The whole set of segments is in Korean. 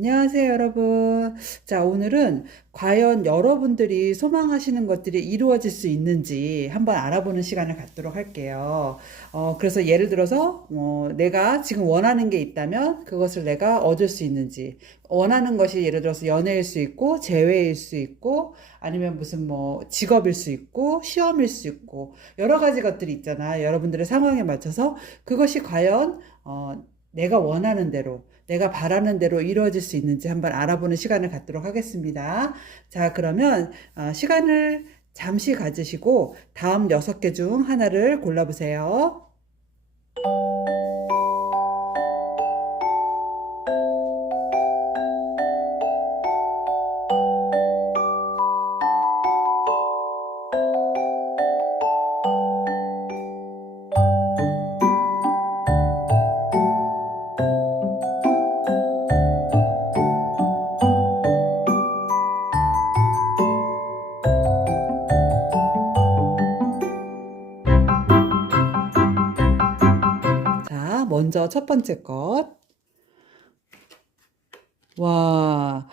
안녕하세요, 여러분. 자, 오늘은 과연 여러분들이 소망하시는 것들이 이루어질 수 있는지 한번 알아보는 시간을 갖도록 할게요. 어, 그래서 예를 들어서, 뭐, 내가 지금 원하는 게 있다면 그것을 내가 얻을 수 있는지, 원하는 것이 예를 들어서 연애일 수 있고, 재회일 수 있고, 아니면 무슨 뭐 직업일 수 있고, 시험일 수 있고, 여러 가지 것들이 있잖아. 여러분들의 상황에 맞춰서 그것이 과연, 어, 내가 원하는 대로, 내가 바라는 대로 이루어질 수 있는지 한번 알아보는 시간을 갖도록 하겠습니다. 자, 그러면 어, 시간을 잠시 가지시고 다음 여섯 개중 하나를 골라보세요. 먼저 첫 번째 것. 와,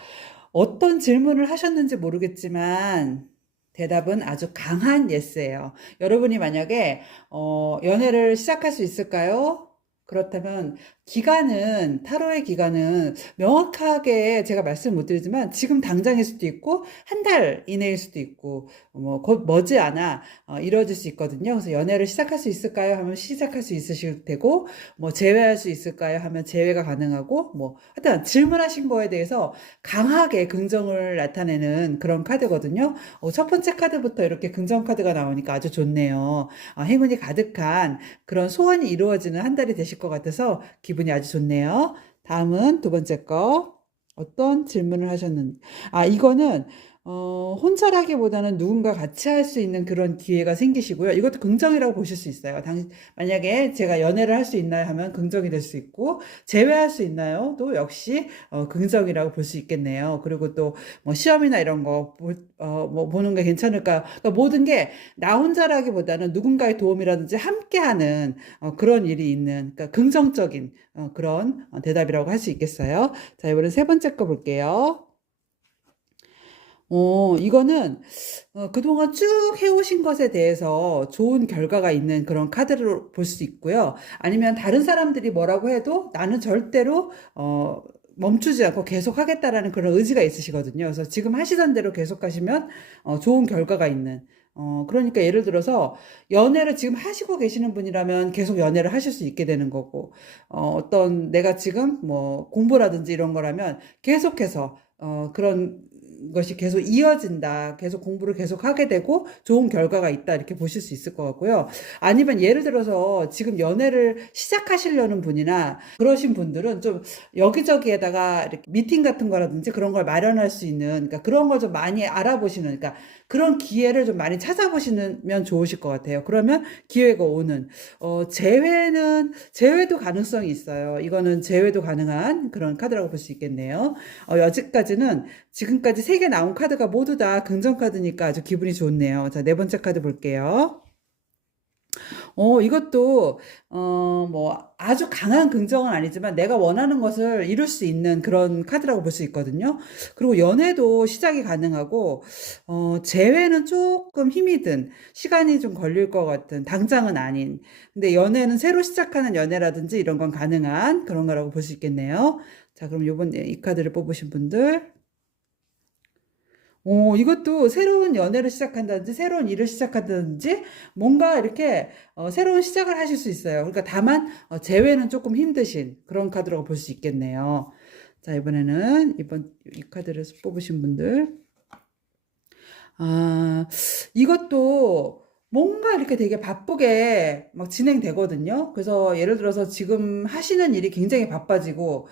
어떤 질문을 하셨는지 모르겠지만, 대답은 아주 강한 예스예요. 여러분이 만약에, 어, 연애를 시작할 수 있을까요? 그렇다면, 기간은, 타로의 기간은 명확하게 제가 말씀 못 드리지만, 지금 당장일 수도 있고, 한 달 이내일 수도 있고, 뭐, 곧 머지않아, 어, 이루어질 수 있거든요. 그래서 연애를 시작할 수 있을까요? 하면 시작할 수 있으실 테고, 뭐, 제외할 수 있을까요? 하면 제외가 가능하고, 뭐, 하여튼 질문하신 거에 대해서 강하게 긍정을 나타내는 그런 카드거든요. 어, 첫 번째 카드부터 이렇게 긍정 카드가 나오니까 아주 좋네요. 어, 행운이 가득한 그런 소원이 이루어지는 한 달이 되실 것 같아서 기 분이 아주 좋네요. 다음은 두 번째 거. 어떤 질문을 하셨는지. 아, 이거는 어, 혼자라기보다는 누군가 같이 할 수 있는 그런 기회가 생기시고요. 이것도 긍정이라고 보실 수 있어요. 당, 만약에 제가 연애를 할 수 있나요? 하면 긍정이 될 수 있고, 제외할 수 있나요? 또 역시, 어, 긍정이라고 볼 수 있겠네요. 그리고 또, 뭐, 시험이나 이런 거, 보, 어, 뭐, 보는 게 괜찮을까? 그러니까 모든 게 나 혼자라기보다는 누군가의 도움이라든지 함께하는, 어, 그런 일이 있는, 그러니까 긍정적인, 어, 그런 어, 대답이라고 할 수 있겠어요. 자, 이번엔 세 번째 거 볼게요. 어, 이거는, 어, 그동안 쭉 해오신 것에 대해서 좋은 결과가 있는 그런 카드로 볼수 있고요. 아니면 다른 사람들이 뭐라고 해도 나는 절대로, 어, 멈추지 않고 계속 하겠다라는 그런 의지가 있으시거든요. 그래서 지금 하시던 대로 계속 하시면, 어, 좋은 결과가 있는, 어, 그러니까 예를 들어서 연애를 지금 하시고 계시는 분이라면 계속 연애를 하실 수 있게 되는 거고, 어, 어떤 내가 지금 뭐 공부라든지 이런 거라면 계속해서, 어, 그런 것이 계속 이어진다. 계속 공부를 계속 하게 되고 좋은 결과가 있다. 이렇게 보실 수 있을 것 같고요. 아니면 예를 들어서 지금 연애를 시작하시려는 분이나 그러신 분들은 좀 여기저기에다가 미팅 같은 거라든지 그런 걸 마련할 수 있는 그러니까 그런 걸 좀 많이 알아보시는 그러니까 그런 기회를 좀 많이 찾아보시면 좋으실 것 같아요. 그러면 기회가 오는 어 재회는 재회도 가능성이 있어요. 이거는 재회도 가능한 그런 카드라고 볼 수 있겠네요. 어 여기까지는 지금까지 세 개 나온 카드가 모두 다 긍정 카드니까 아주 기분이 좋네요. 자, 네 번째 카드 볼게요. 어, 이것도, 어, 뭐, 아주 강한 긍정은 아니지만 내가 원하는 것을 이룰 수 있는 그런 카드라고 볼 수 있거든요. 그리고 연애도 시작이 가능하고, 어, 재회는 조금 힘이 든, 시간이 좀 걸릴 것 같은, 당장은 아닌. 근데 연애는 새로 시작하는 연애라든지 이런 건 가능한 그런 거라고 볼 수 있겠네요. 자, 그럼 요번 이 카드를 뽑으신 분들. 오, 이것도 새로운 연애를 시작한다든지, 새로운 일을 시작한다든지, 뭔가 이렇게, 어, 새로운 시작을 하실 수 있어요. 그러니까 다만, 어, 재회는 조금 힘드신 그런 카드라고 볼 수 있겠네요. 자, 이번에는, 이번, 이 카드를 뽑으신 분들. 아, 이것도 뭔가 이렇게 되게 바쁘게 막 진행되거든요. 그래서 예를 들어서 지금 하시는 일이 굉장히 바빠지고,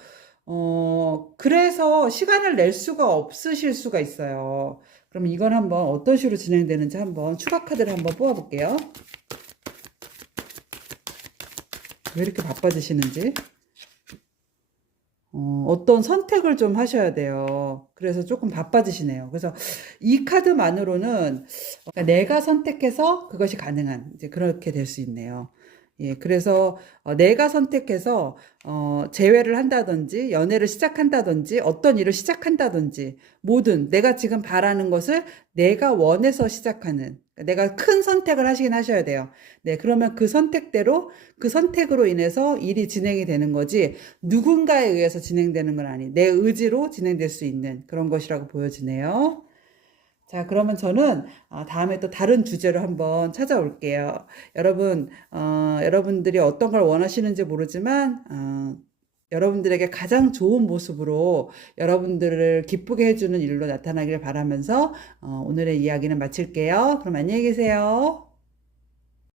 어, 그래서 시간을 낼 수가 없으실 수가 있어요. 그럼 이건 한번 어떤 식으로 진행되는지 한번 추가 카드를 한번 뽑아볼게요. 왜 이렇게 바빠지시는지. 어, 어떤 선택을 좀 하셔야 돼요. 그래서 조금 바빠지시네요. 그래서 이 카드만으로는 내가 선택해서 그것이 가능한, 이제 그렇게 될 수 있네요. 예, 그래서 어, 내가 선택해서 어, 재회를 한다든지 연애를 시작한다든지 어떤 일을 시작한다든지 뭐든 내가 지금 바라는 것을 내가 원해서 시작하는 내가 큰 선택을 하시긴 하셔야 돼요. 네, 그러면 그 선택대로 그 선택으로 인해서 일이 진행이 되는 거지 누군가에 의해서 진행되는 건 아니. 내 의지로 진행될 수 있는 그런 것이라고 보여지네요. 자, 그러면 저는 어, 다음에 또 다른 주제로 한번 찾아올게요. 여러분, 어, 여러분들이 어떤 걸 원하시는지 모르지만, 어, 여러분들에게 가장 좋은 모습으로 여러분들을 기쁘게 해주는 일로 나타나길 바라면서 어, 오늘의 이야기는 마칠게요. 그럼 안녕히 계세요.